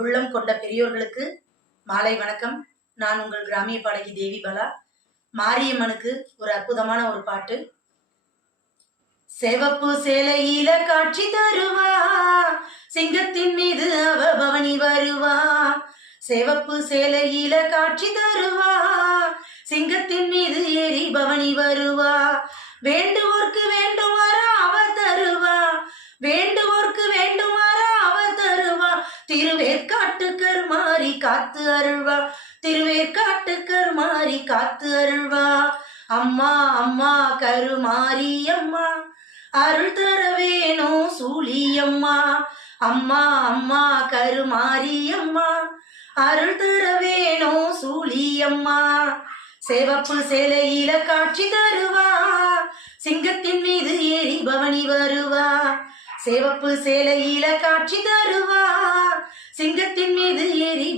உள்ளம் கொண்ட பெரியோர்களுக்கு மாலை வணக்கம். நான் உங்கள் கிராமிய பாடகி தேவி பாலா. மாரியம்மனுக்கு ஒரு அற்புதமான ஒரு பாட்டு. சிவப்பு சேலையில காட்சி தருவா, சிங்கத்தின் மீது அவ பவனி வருவா. சிவப்பு சேலையில காட்சி தருவா, சிங்கத்தின் மீது ஏறி பவனி வருவா. வேண்டுவோர்க்கு வேண்டும் வர அவ தருவா, வேண்டுவோர்க்கு வேண்டும் வர அவ தருவா. திருவேற்காட்டுக்கர் மாறி காத்து அருள்வா, திருவேற்காட்டுக்கர் மாறி காத்து அருள்வா. அம்மா அம்மா கருமாரி அம்மா, அருள் தர வேணும் சூழியம்மா. அம்மா அம்மா கருமாரி அம்மா, அருள் தர வேணும் சூழியம்மா. சிவப்பு சேலையில காட்சி தருவா, சிங்கத்தின் மீது ஏறி பவனி வருவா. சிவப்பு சேலையில காட்சி தருவா, சிங்கத்தின் மீது ஏறி